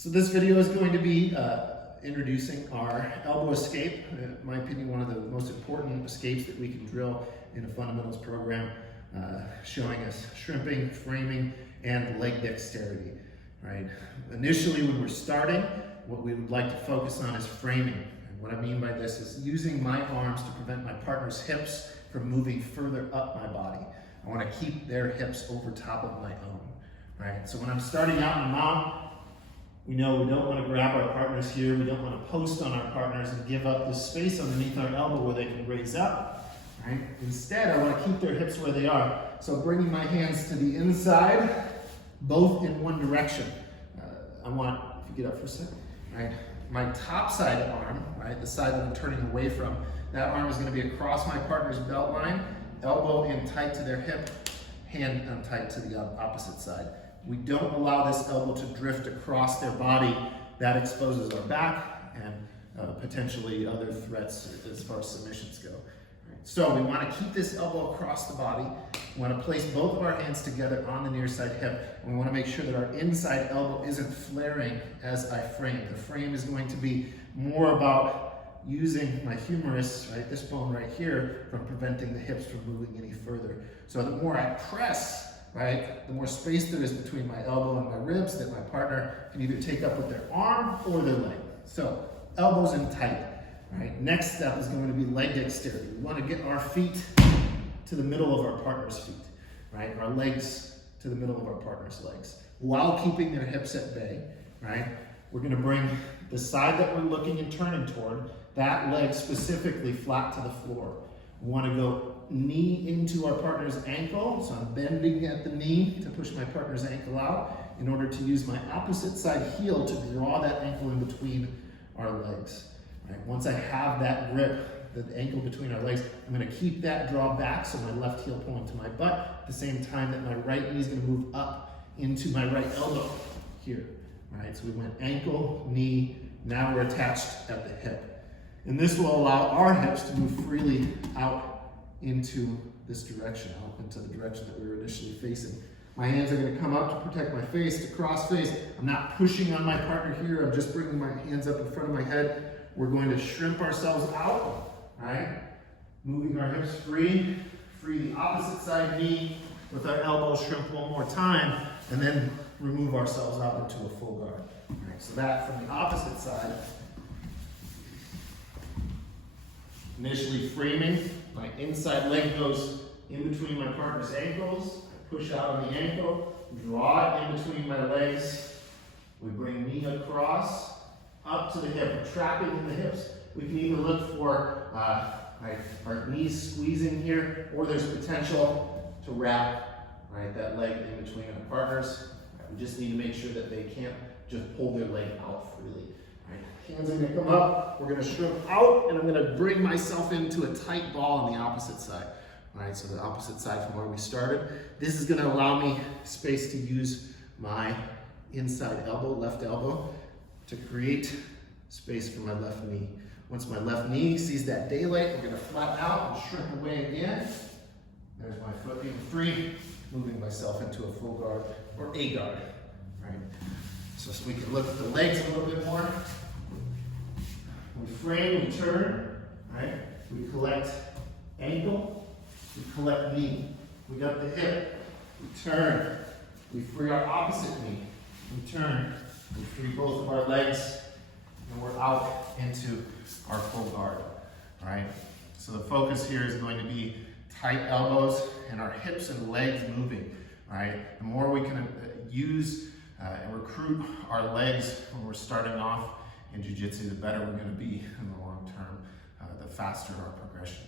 So this video is going to be introducing our elbow escape. In my opinion, one of the most important escapes that we can drill in a fundamentals program, showing us shrimping, framing, and leg dexterity. Right? Initially, when we're starting, what we would like to focus on is framing. And what I mean by this is using my arms to prevent my partner's hips from moving further up my body. I want to keep their hips over top of my own. Right? So when I'm starting out in a mount, we know we don't want to grab our partners here. We don't want to post on our partners and give up this space underneath our elbow where they can raise up. Right? Instead, I want to keep their hips where they are. So bringing my hands to the inside, both in one direction. I want, if you get up for a second, right? My top side arm, right, the side that I'm turning away from, that arm is going to be across my partner's belt line, elbow in tight to their hip, hand tight to the opposite side. We don't allow this elbow to drift across their body. That exposes our back and potentially other threats as far as submissions go. Right. So we want to keep this elbow across the body. We want to place both of our hands together on the near side hip. And we want to make sure that our inside elbow isn't flaring as I frame. The frame is going to be more about using my humerus, right, this bone right here, from preventing the hips from moving any further. So the more I press, right, the more space there is between my elbow and my ribs that my partner can either take up with their arm or their leg. So elbows in tight. Right. Next step is going to be leg dexterity. We want to get our feet to the middle of our partner's feet, right? Our legs to the middle of our partner's legs, while keeping their hips at bay, right? We're going to bring the side that we're looking and turning toward, that leg specifically flat to the floor. We want to go knee into our partner's ankle, so I'm bending at the knee to push my partner's ankle out in order to use my opposite side heel to draw that ankle in between our legs. Right? Once I have that grip, the ankle between our legs, I'm going to keep that draw back so my left heel pulling to my butt at the same time that my right knee is going to move up into my right elbow here. Right? So we went ankle, knee, now we're attached at the hip. And this will allow our hips to move freely out into this direction, out into the direction that we were initially facing. My hands are going to come up to protect my face, to cross face. I'm not pushing on my partner here. I'm just bringing my hands up in front of my head. We're going to shrimp ourselves out, right? Moving our hips free the opposite side knee with our elbow shrimp one more time, and then remove ourselves out into a full guard. Right, so that from the opposite side. Initially framing, my inside leg goes in between my partner's ankles. I push out on the ankle, draw it in between my legs. We bring knee across, up to the hip, we're trapping in the hips. We can either look for our knees squeezing here, or there's potential to wrap that leg in between our partners. We just need to make sure that they can't just pull their leg out freely. Hands are going to come up, we're going to shrimp out, and I'm going to bring myself into a tight ball on the opposite side. All right, so the opposite side from where we started. This is going to allow me space to use my inside elbow, left elbow, to create space for my left knee. Once my left knee sees that daylight, we're going to flatten out and shrink away again. There's my foot being free, moving myself into a full guard or a guard. Right? So we can look at the legs a little bit more. We frame, we turn, right? We collect ankle, we collect knee. We got the hip, we turn, we free our opposite knee, we turn, we free both of our legs, and we're out into our full guard, right? So the focus here is going to be tight elbows and our hips and legs moving, right? The more we can use and recruit our legs when we're starting off in jiu-jitsu, the better we're going to be in the long term, the faster our progression.